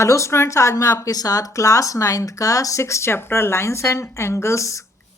Hello students, आज मैं आपके साथ क्लास 9th का 6 चैप्टर लाइंस एंड एंगल्स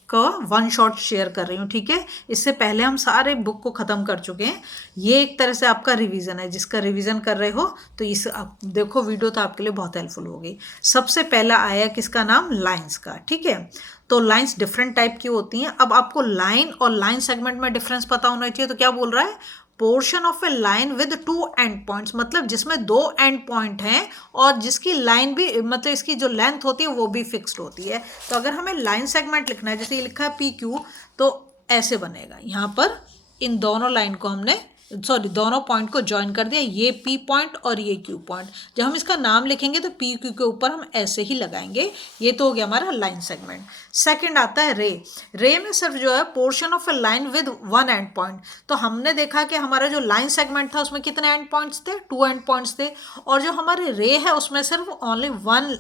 का वन शॉट शेयर कर रही हूँ। ठीक है, इससे पहले हम सारे बुक को ख़त्म कर चुके हैं। ये एक तरह से आपका रिवीजन है, जिसका रिवीजन कर रहे हो तो इस आप देखो वीडियो, तो आपके लिए बहुत हेल्पफुल होगी। सबसे पहला आया किसका नाम, लाइंस का। ठीक है, तो लाइंस डिफरेंट टाइप की होती हैं। अब आपको लाइन और लाइन सेगमेंट में डिफरेंस पता होना चाहिए। तो क्या बोल रहा है, portion of A line with two and points, मतलब जिसमें दो एंड पॉइंट हैं और जिसकी लाइन भी, मतलब इसकी जो लेंथ होती है वो भी फिक्स्ड होती है। तो अगर हमें लाइन सेगमेंट लिखना है, जैसे ये लिखा है पी क्यू, तो ऐसे बनेगा। यहाँ पर इन दोनों लाइन को हमने, सॉरी, दोनों पॉइंट को ज्वाइन कर दिया, ये पी पॉइंट और ये क्यू पॉइंट। जब हम इसका नाम लिखेंगे तो पी क्यू के ऊपर हम ऐसे ही लगाएंगे। ये तो हो गया हमारा लाइन सेगमेंट। सेकंड आता है रे। रे में सिर्फ जो है portion of A line with one and point. तो हमने देखा कि हमारा जो लाइन सेगमेंट था उसमें कितने एंड पॉइंट्स थे, 2 एंड पॉइंट्स थे। और जो हमारे रे है उसमें सिर्फ ओनली 1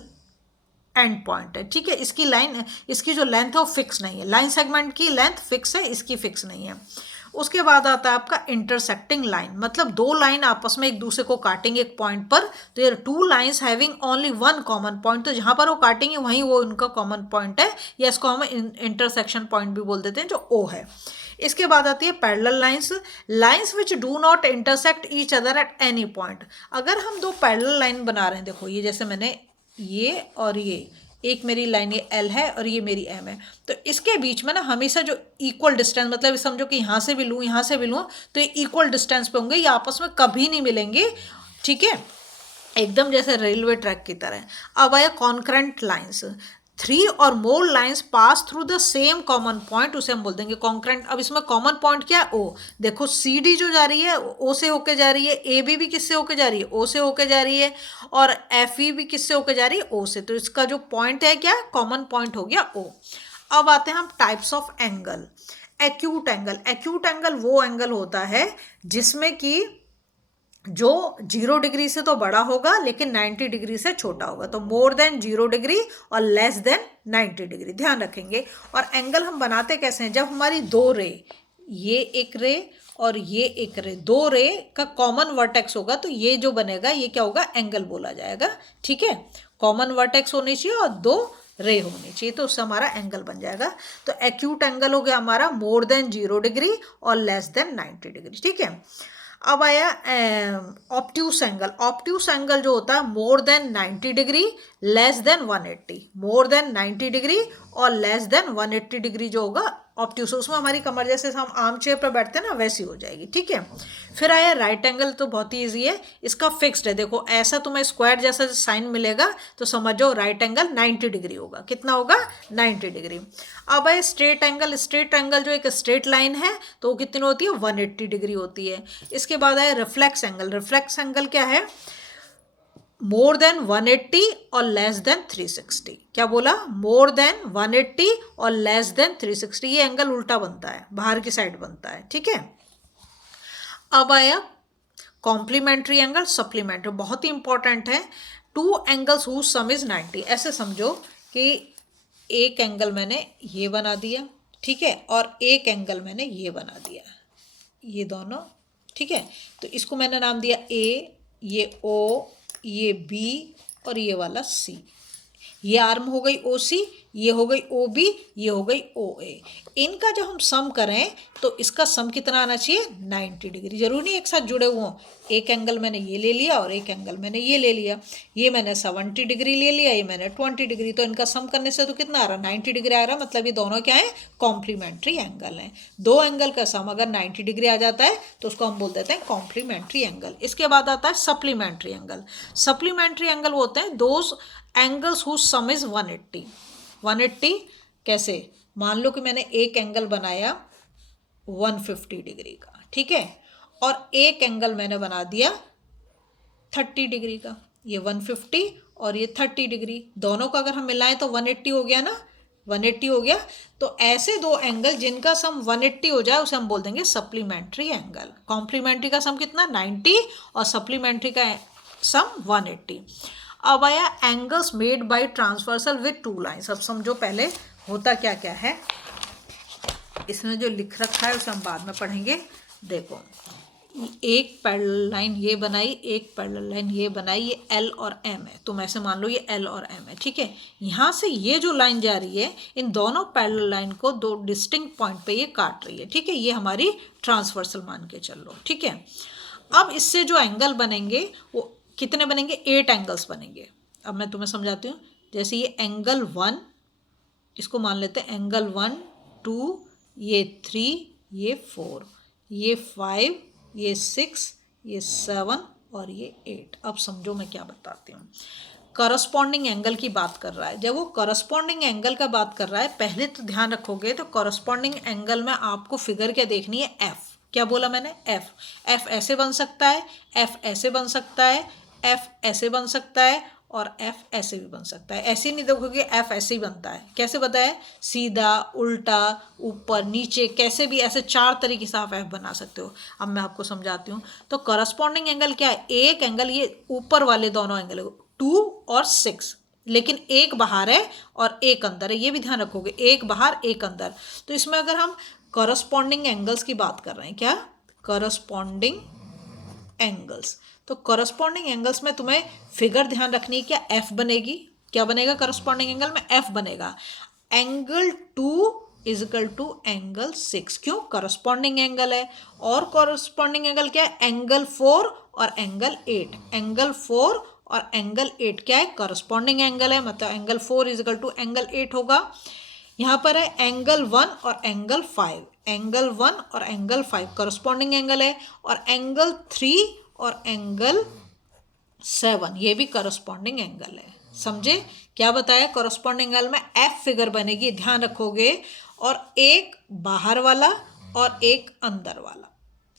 एंड पॉइंट है। ठीक है, इसकी लाइन, इसकी जो लेंथ है वो फिक्स नहीं है। लाइन सेगमेंट की लेंथ फिक्स है, इसकी फिक्स नहीं है। उसके बाद आता है आपका इंटरसेक्टिंग लाइन, मतलब दो लाइन आपस में एक दूसरे को काटेंगे एक पॉइंट पर। तो ये two lines having only one common point, तो जहां पर वो काटेंगे वहीं वो उनका कॉमन पॉइंट है, या इसको हम इंटरसेक्शन पॉइंट भी बोल देते हैं, जो ओ है। इसके बाद आती है parallel lines, lines which do not intersect each other at any point. अगर हम दो पैरेलल लाइन बना रहे हैं, देखो ये जैसे मैंने ये और ये, एक मेरी लाइन ये एल है और ये मेरी एम है, तो इसके बीच में ना हमेशा जो इक्वल डिस्टेंस, मतलब समझो कि यहाँ से भी लूँ यहाँ से भी लूँ तो ये इक्वल डिस्टेंस पे होंगे, ये आपस में कभी नहीं मिलेंगे। ठीक है, एकदम जैसे रेलवे ट्रैक की तरह। अब आया कॉन्करेंट लाइंस, 3 और more lines pass through the same common point, उसे हम बोल देंगे कॉन्करेंट। अब इसमें कॉमन पॉइंट क्या है, ओ। देखो सी डी जो जा रही है ओ से होके जा रही है, ए बी भी किससे होके जा रही है, ओ से होके जा रही है, और एफ ई भी किससे होके जा रही है, ओ से। तो इसका जो पॉइंट है क्या, कॉमन पॉइंट हो गया ओ। अब आते हैं हम types of angle. Acute angle, acute angle वो एंगल होता है जिसमें कि जो 0 डिग्री से तो बड़ा होगा लेकिन 90 डिग्री से छोटा होगा। तो मोर देन 0 डिग्री और लेस देन 90 डिग्री, ध्यान रखेंगे। और एंगल हम बनाते कैसे हैं, जब हमारी दो रे, ये एक रे और ये एक रे, दो रे का कॉमन वर्टेक्स होगा, तो ये जो बनेगा ये क्या होगा, एंगल बोला जाएगा। ठीक है, कॉमन वर्टेक्स होनी चाहिए और दो रे होनी चाहिए, तो उससे हमारा एंगल बन जाएगा। तो एक्यूट एंगल हो गया हमारा मोर देन 0 डिग्री और लेस देन 90 डिग्री। ठीक है, अब आया ऑब्ट्यूस एंगल। ऑब्ट्यूस एंगल जो होता है more than 90 degree less than 180, more than 90 degree और लेस देन 180 डिग्री जो होगा ऑब्ट्यूस, उसमें हमारी कमर जैसे हम आर्म चेयर पर बैठते हैं ना, वैसी हो जाएगी। ठीक है, फिर आया राइट एंगल, तो बहुत ही ईजी है, इसका फिक्स्ड है। देखो ऐसा तुम्हें स्क्वायर जैसा साइन मिलेगा तो समझो राइट एंगल 90 डिग्री होगा। कितना होगा, 90 डिग्री। अब है स्ट्रेट एंगल, स्ट्रेट एंगल जो एक स्ट्रेट लाइन है तो वो कितनी होती है, 180 डिग्री होती है। इसके बाद है रिफ्लेक्स एंगल। रिफ्लेक्स एंगल क्या है, मोर देन 180 और लेस देन 360। क्या बोला, मोर देन 180 और लेस देन 360, ये एंगल उल्टा बनता है, बाहर की साइड बनता है। ठीक है, अब आया कॉम्प्लीमेंट्री एंगल, सप्लीमेंट्री, बहुत ही इंपॉर्टेंट है। Two angles whose sum is 90। ऐसे समझो कि एक एंगल मैंने ये बना दिया, ठीक है, और एक एंगल मैंने ये बना दिया, ये दोनों। ठीक है, तो इसको मैंने नाम दिया ए, ये ओ, ये बी और ये वाला सी। ये आर्म हो गई ओ सी, ये हो गई ओ बी, ये हो गई ओ ए। इनका जब हम सम करें तो इसका सम कितना आना चाहिए, 90 डिग्री। जरूरी नहीं एक साथ जुड़े हुए हों, एक एंगल मैंने ये ले लिया और एक एंगल मैंने ये ले लिया, ये मैंने 70 डिग्री ले लिया, ये मैंने 20 डिग्री, तो इनका सम करने से तो कितना आ रहा है, 90 डिग्री आ रहा है। मतलब ये दोनों क्या है, कॉम्प्लीमेंट्री एंगल हैं। दो एंगल का सम अगर 90 डिग्री आ जाता है तो उसको हम बोल देते हैं कॉम्प्लीमेंट्री एंगल। इसके बाद आता है सप्लीमेंट्री एंगल। सप्लीमेंट्री एंगल होते हैं those angles whose sum is 180। 180 कैसे, मान लो कि मैंने एक एंगल बनाया 150 डिग्री का, ठीक है, और एक एंगल मैंने बना दिया 30 डिग्री का। ये 150 और ये 30 डिग्री, दोनों का अगर हम मिलाएं तो 180 हो गया ना, 180 हो गया। तो ऐसे दो एंगल जिनका सम 180 हो जाए उसे हम बोल देंगे सप्लीमेंट्री एंगल। कॉम्प्लीमेंट्री का सम कितना, 90, और सप्लीमेंट्री का सम 180। अब आया angles made by transversal with two lines. अब समझो पहले होता क्या क्या है, इसमें जो लिख रखा है उसे हम बाद में पढ़ेंगे। देखो एक पैरेलल लाइन ये बनाई, एक पैरेलल लाइन ये बनाई, ये एल और एम है, तुम ऐसे मान लो ये एल और एम है, ठीक है। यहाँ से ये जो लाइन जा रही है इन दोनों पैरेलल लाइन को दो डिस्टिंक्ट पॉइंट पे ये काट रही है, ठीक है। ये हमारी ट्रांसवर्सल मान के चल लो, ठीक है। अब इससे जो एंगल बनेंगे वो कितने बनेंगे, 8 एंगल्स बनेंगे। अब मैं तुम्हें समझाती हूँ। जैसे ये एंगल 1, इसको मान लेते हैं एंगल 1, 2, ये 3, ये 4, ये 5, ये 6, ये 7 और ये 8। अब समझो मैं क्या बताती हूँ। करस्पॉन्डिंग एंगल की बात कर रहा है। जब वो करस्पॉन्डिंग एंगल का बात कर रहा है, पहले तो ध्यान रखोगे तो करस्पॉन्डिंग एंगल में आपको फिगर क्या देखनी है, एफ। क्या बोला मैंने, एफ। एफ ऐसे बन सकता है, एफ ऐसे बन सकता है, एफ ऐसे बन सकता है और एफ ऐसे भी बन सकता है। ऐसे नहीं देखोगे एफ ऐसे ही बनता है। कैसे बनता है, सीधा, उल्टा, ऊपर, नीचे, कैसे भी, ऐसे 4 तरीके से आप एफ बना सकते हो। अब मैं आपको समझाती हूँ। तो करस्पॉन्डिंग एंगल क्या है, एक एंगल, ये ऊपर वाले दोनों एंगल 2 और 6, लेकिन एक बाहर है और एक अंदर है, ये भी ध्यान रखोगे, एक बाहर एक अंदर। तो इसमें अगर हम करस्पॉन्डिंग एंगल्स की बात कर रहे हैं, क्या, करस्पॉन्डिंग एंगल्स, तो करस्पॉन्डिंग एंगल्स में तुम्हें फिगर ध्यान रखनी है, क्या एफ बनेगी, क्या बनेगा करस्पॉन्डिंग एंगल में, एफ बनेगा। एंगल 2 इजिकल टू एंगल 6, क्यों, करस्पॉन्डिंग एंगल है। और करस्पॉन्डिंग एंगल क्या है, एंगल 4 और एंगल 8। एंगल 4 और एंगल 8 क्या है, करस्पॉन्डिंग एंगल है, मतलब एंगल 4 इजिकल टू एंगल 8 होगा। यहाँ पर है एंगल 1 और एंगल 5, एंगल 1 और एंगल 5 करस्पॉन्डिंग एंगल है। और एंगल 3 और एंगल 7 ये भी करस्पॉन्डिंग एंगल है। समझे, क्या बताया, करस्पॉन्डिंग एंगल में एफ फिगर बनेगी, ध्यान रखोगे। और एक बाहर वाला और एक अंदर वाला,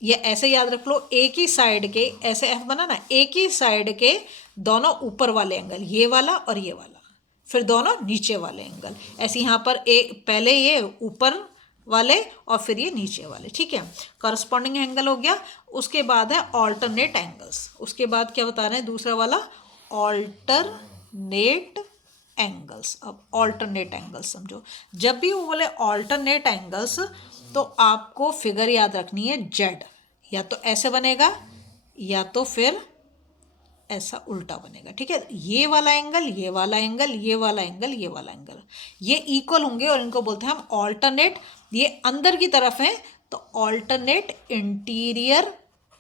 ये ऐसे याद रख लो। एक ही साइड के, ऐसे एफ बना ना, एक ही साइड के दोनों ऊपर वाले एंगल, ये वाला और ये वाला, फिर दोनों नीचे वाले एंगल। ऐसे यहाँ पर एक, पहले ये ऊपर वाले और फिर ये नीचे वाले, ठीक है। करस्पॉन्डिंग एंगल हो गया। उसके बाद है ऑल्टरनेट एंगल्स। उसके बाद क्या बता रहे हैं, दूसरा वाला ऑल्टरनेट एंगल्स। अब ऑल्टरनेट एंगल्स समझो। जब भी वो बोले ऑल्टरनेट एंगल्स, तो आपको फिगर याद रखनी है जेड, या तो ऐसे बनेगा या तो फिर ऐसा उल्टा बनेगा, ठीक है। ये वाला एंगल, ये वाला एंगल, ये वाला एंगल, ये वाला एंगल, ये इक्वल होंगे और इनको बोलते हैं हम ऑल्टरनेट। ये अंदर की तरफ है तो ऑल्टरनेट इंटीरियर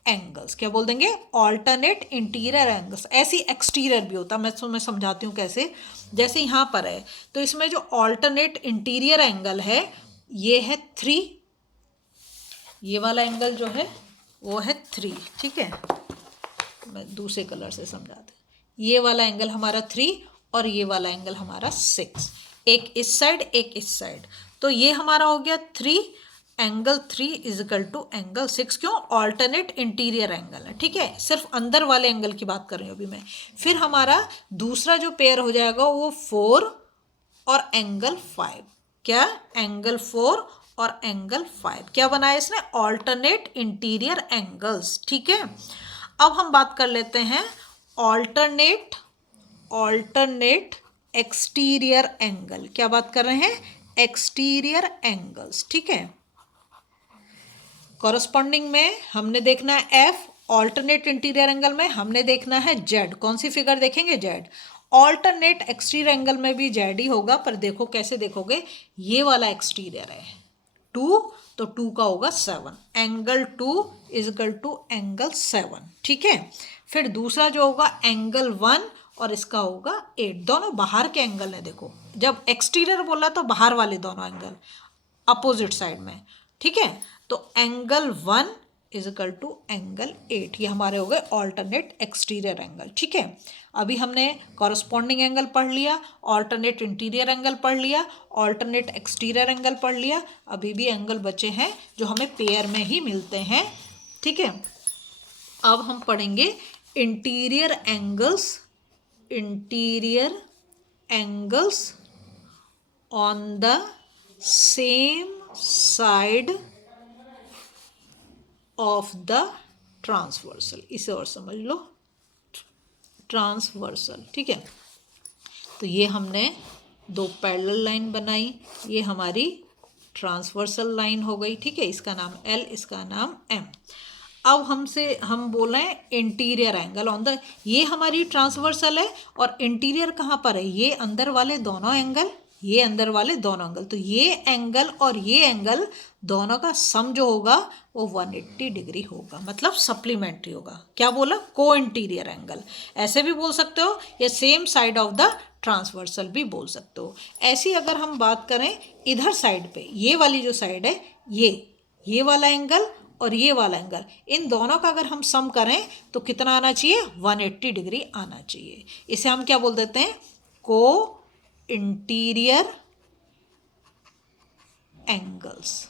एंगल्स। क्या बोल देंगे, ऑल्टरनेट इंटीरियर एंगल्स। ऐसी एक्सटीरियर भी होता है, मैं समझाती हूँ कैसे। जैसे यहाँ पर है तो इसमें जो ऑल्टरनेट इंटीरियर एंगल है ये है 3, ये वाला एंगल जो है वो है 3, ठीक है। मैं दूसरे कलर से समझाते, ये वाला एंगल हमारा 3 और ये वाला एंगल हमारा 6, एक इस साइड एक इस साइड। तो ये हमारा हो गया 3, एंगल 3 इजिकल टू एंगल 6, क्यों, ऑल्टरनेट इंटीरियर एंगल है, ठीक है। सिर्फ अंदर वाले एंगल की बात कर रही हूँ अभी मैं। फिर हमारा दूसरा जो पेयर हो जाएगा वो 4 और एंगल 5, क्या, एंगल 4 और एंगल 5, क्या बनाया इसने, ऑल्टरनेट इंटीरियर एंगल्स, ठीक है। अब हम बात कर लेते हैं ऑल्टरनेट एक्सटीरियर एंगल। क्या बात कर रहे हैं, एक्सटीरियर एंगल्स, ठीक है। कॉरस्पॉन्डिंग में हमने देखना है एफ, ऑल्टरनेट इंटीरियर एंगल में हमने देखना है जेड। कौन सी फिगर देखेंगे, जेड। ऑल्टरनेट एक्सटीरियर एंगल में भी जेड ही होगा, पर देखो कैसे देखोगे, ये वाला एक्सटीरियर है 2, तो 2 का होगा 7, एंगल 2 इजिकल टू एंगल 7, ठीक है। फिर दूसरा जो होगा एंगल 1 और इसका होगा 8, दोनों बाहर के एंगल है। देखो जब एक्सटीरियर बोला तो बाहर वाले दोनों एंगल अपोजिट साइड में, ठीक है। तो एंगल 1 इजिकल टू एंगल 8, ये हमारे हो गए ऑल्टरनेट एक्सटीरियर एंगल, ठीक है। अभी हमने कॉरस्पॉन्डिंग एंगल पढ़ लिया, ऑल्टरनेट इंटीरियर एंगल पढ़ लिया, ऑल्टरनेट एक्सटीरियर एंगल पढ़ लिया। अभी भी एंगल बचे हैं जो हमें पेयर में ही मिलते हैं, ठीक है। अब हम पढ़ेंगे interior angles on the same side of the transversal. इसे और समझ लो, ट्रांसवर्सल, ठीक है। तो ये हमने 2 पैरेलल लाइन बनाई, ये हमारी ट्रांसवर्सल लाइन हो गई, ठीक है। इसका नाम एल, इसका नाम एम। अब हम बोल रहे हैं इंटीरियर एंगल ऑन द, ये हमारी ट्रांसवर्सल है और इंटीरियर कहाँ पर है, ये अंदर वाले दोनों एंगल, ये अंदर वाले दोनों एंगल, तो ये एंगल और ये एंगल दोनों का सम जो होगा वो 180 डिग्री होगा, मतलब सप्लीमेंट्री होगा। क्या बोला, को इंटीरियर एंगल, ऐसे भी बोल सकते हो या same side of the transversal भी बोल सकते हो। ऐसी अगर हम बात करें इधर साइड पे, ये वाली जो साइड है, ये वाला एंगल और ये वाला एंगल, इन दोनों का अगर हम सम करें तो कितना आना चाहिए, 180 डिग्री आना चाहिए। इसे हम क्या बोल देते हैं, को interior angles,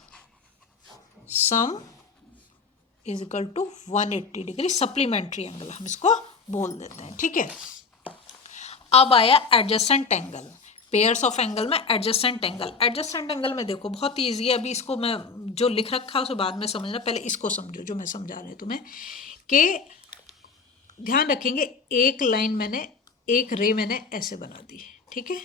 sum is equal to 180 degree, supplementary angle हम इसको बोल देते हैं, ठीक है। अब आया adjacent angle, pairs of angle में एडजेसेंट एंगल। एडजेसेंट एंगल में देखो बहुत ईजी है, अभी इसको मैं जो लिख रखा है उसे बाद में समझना, पहले इसको समझो जो मैं समझा रही हूँ तुम्हें, कि ध्यान रखेंगे एक लाइन मैंने, एक रे मैंने ऐसे बना दी, ठीक है,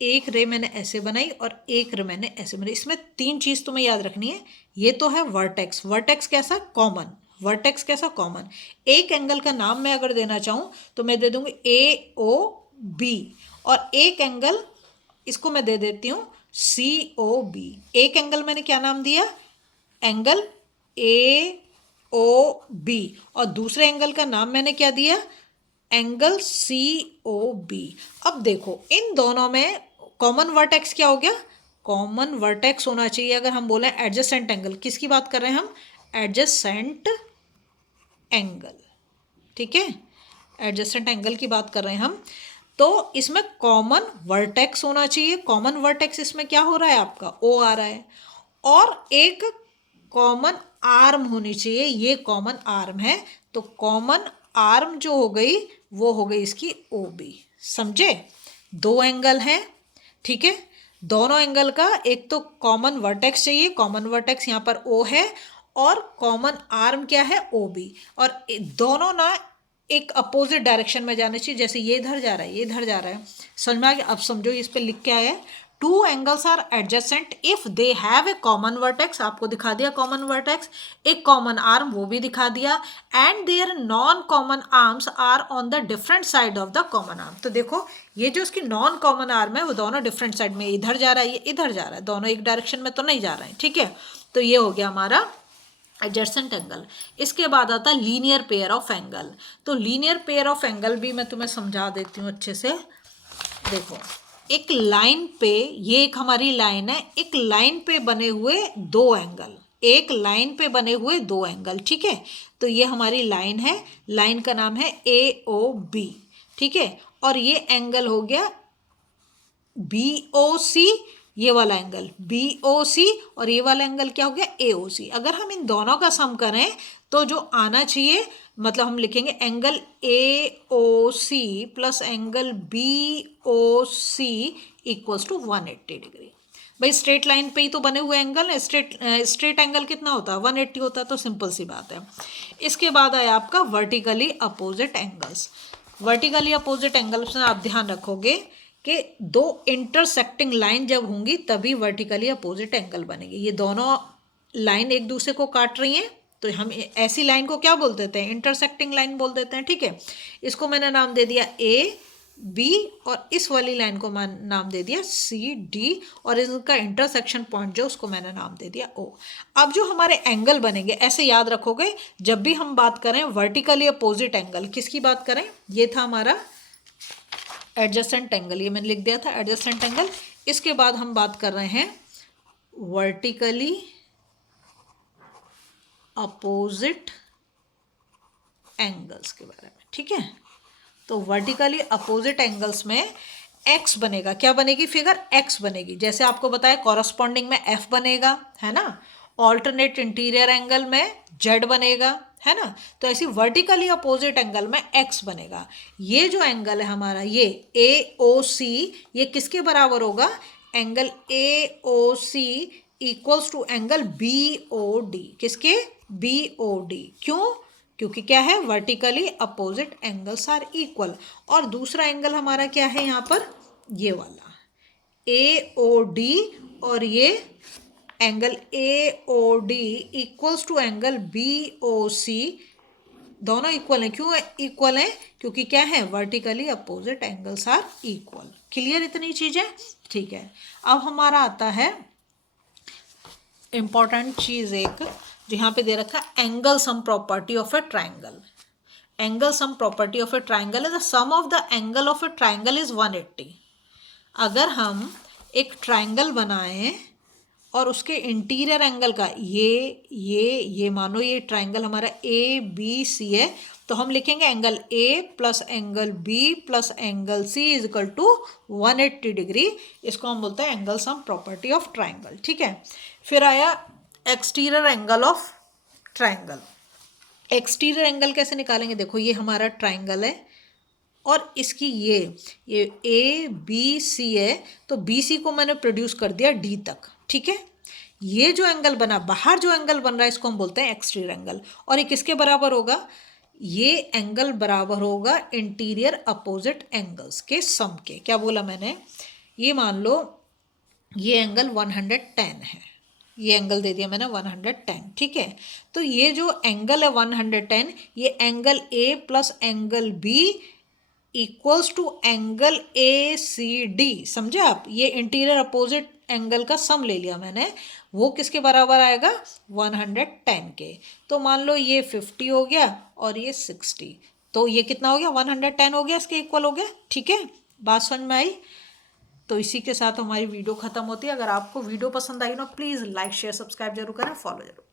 एक रे मैंने ऐसे बनाई और एक रे मैंने ऐसे बनाई। इसमें तीन चीज़ तुम्हें याद रखनी है, ये तो है वर्टेक्स, वर्टेक्स कैसा, कॉमन, वर्टेक्स कैसा, कॉमन। एक एंगल का नाम मैं अगर देना चाहूँ तो मैं दे दूँगी AOB, और एक एंगल इसको मैं दे देती हूँ COB। एक एंगल मैंने क्या नाम दिया, एंगल AOB, और दूसरे एंगल का नाम मैंने क्या दिया, एंगल COB। अब देखो इन दोनों में कॉमन वर्टेक्स क्या हो गया, कॉमन वर्टेक्स होना चाहिए अगर हम बोले एडजेसेंट एंगल। किसकी बात कर रहे हैं हम, एडजेसेंट एंगल, ठीक है, एडजेसेंट एंगल की बात कर रहे हैं हम, तो इसमें कॉमन वर्टेक्स होना चाहिए। कॉमन वर्टेक्स इसमें क्या हो रहा है, आपका O आ रहा है, और एक कॉमन आर्म होनी चाहिए, ये कॉमन आर्म है, तो कॉमन आर्म जो हो गई वो हो गई इसकी OB। समझे, दो एंगल हैं, ठीक है, दोनों एंगल का एक तो कॉमन वर्टेक्स चाहिए, कॉमन वर्टेक्स यहाँ पर O है, और कॉमन आर्म क्या है, OB, और दोनों ना एक अपोजिट डायरेक्शन में जाना चाहिए, जैसे ये इधर जा रहा है, ये इधर जा रहा है। समझ में आ गया, अब समझो इस पे लिख के आया है, two angles are adjacent if they have a common vertex, आपको दिखा दिया कॉमन वर्टेक्स, एक कॉमन आर्म वो भी दिखा दिया, and their non common arms are on the different side of the common arm. तो देखो ये जो इसकी नॉन कॉमन आर्म है वो दोनों डिफरेंट साइड में, इधर जा रहा है, ये इधर जा रहा है, दोनों एक डायरेक्शन में तो नहीं जा रहे हैं, ठीक है। तो ये हो गया हमारा एडजेसेंट एंगल। इसके बाद आता है लीनियर पेयर ऑफ एंगल। तो लीनियर पेयर ऑफ एंगल भी मैं तुम्हें समझा देती हूँ अच्छे से। देखो एक लाइन पे, ये एक हमारी लाइन है, एक लाइन पे बने हुए दो एंगल, एक लाइन पे बने हुए दो एंगल, ठीक है। तो ये हमारी लाइन है, लाइन का नाम है AOB, ठीक है, और ये एंगल हो गया BOC, ये वाला एंगल BOC, और ये वाला एंगल क्या हो गया AOC। अगर हम इन दोनों का सम करें तो जो आना चाहिए, मतलब हम लिखेंगे angle AOC plus angle BOC equals to 180 degree. भाई स्ट्रेट लाइन पे ही तो बने हुए एंगल है, स्ट्रेट एंगल कितना होता है, 180 होता है, तो सिंपल सी बात है। इसके बाद आया आपका vertically opposite angles. Vertically opposite angles में आप ध्यान रखोगे कि दो इंटरसेक्टिंग लाइन जब होंगी तभी वर्टिकली अपोजिट एंगल बनेगी। ये दोनों लाइन एक दूसरे को काट रही हैं, तो हम ऐसी लाइन को क्या बोल देते हैं, इंटरसेक्टिंग लाइन बोल देते हैं, ठीक है। इसको मैंने नाम दे दिया AB, और इस वाली लाइन को मैं नाम दे दिया CD, और इसका इंटरसेक्शन पॉइंट जो उसको मैंने नाम दे दिया O। अब जो हमारे एंगल बनेंगे, ऐसे याद रखोगे, जब भी हम बात करें वर्टिकली अपोजिट एंगल, किसकी बात करें, ये था हमारा एडजेसेंट एंगल, ये मैंने लिख दिया था एडजेसेंट एंगल। इसके बाद हम बात कर रहे हैं वर्टिकली अपोजिट एंगल्स के बारे में, ठीक है। तो वर्टिकली अपोजिट एंगल्स में x बनेगा, क्या बनेगी, फिगर x बनेगी, जैसे आपको बताया कॉरस्पॉन्डिंग में f बनेगा, है ना, ऑल्टरनेट इंटीरियर एंगल में z बनेगा, है ना। तो ऐसी वर्टिकली अपोजिट एंगल में x बनेगा। ये जो एंगल है हमारा, ये AOC, ये किसके बराबर होगा, angle AOC equals to angle BOD, किसके, BOD। क्यों, क्योंकि क्या है, vertically opposite angles are equal. और दूसरा एंगल हमारा क्या है यहाँ पर, ये वाला AOD, और ये angle A O D equals to angle B O C, दोनों इक्वल हैं। क्यों इक्वल हैं? क्योंकि क्या है, vertically opposite angles are equal. Clear इतनी चीजें? ठीक है। अब हमारा आता है इंपॉर्टेंट चीज एक, जो यहाँ पे दे रखा है, angle sum property of a triangle. Angle sum property of a triangle is the sum of the angle of a triangle is 180। अगर हम एक ट्राइंगल बनाएं और उसके इंटीरियर एंगल का ये मानो ये ट्राइंगल हमारा ए बी सी है, तो हम लिखेंगे angle A plus angle B plus angle C is equal to 180 degree. इसको हम बोलते हैं angle sum property of triangle. ठीक है। फिर आया exterior angle of triangle. Exterior angle कैसे निकालेंगे? देखो ये हमारा ट्राइंगल है और इसकी ये ए बी सी है, तो बी सी को मैंने प्रोड्यूस कर दिया डी तक। ठीक है। ये जो एंगल बना, बाहर जो एंगल बन रहा है, इसको हम बोलते हैं एक्सटीरियर एंगल। और ये किसके बराबर होगा? ये एंगल बराबर होगा इंटीरियर अपोजिट एंगल्स के सम के। क्या बोला मैंने? ये मान लो ये एंगल 110 है, ये एंगल दे दिया मैंने 110। ठीक है। तो ये जो एंगल है 110, ये angle A plus angle B equals to angle A C D. समझे आप? ये इंटीरियर अपोजिट एंगल का सम ले लिया मैंने, वो किसके बराबर आएगा? 110 के। तो मान लो ये 50 हो गया और ये 60, तो ये कितना हो गया? 110 हो गया, इसके इक्वल हो गया। ठीक है। बात समझ में आई? तो इसी के साथ हमारी वीडियो खत्म होती है। अगर आपको वीडियो पसंद आई ना, प्लीज़ लाइक शेयर सब्सक्राइब जरूर करें, फॉलो जरूर।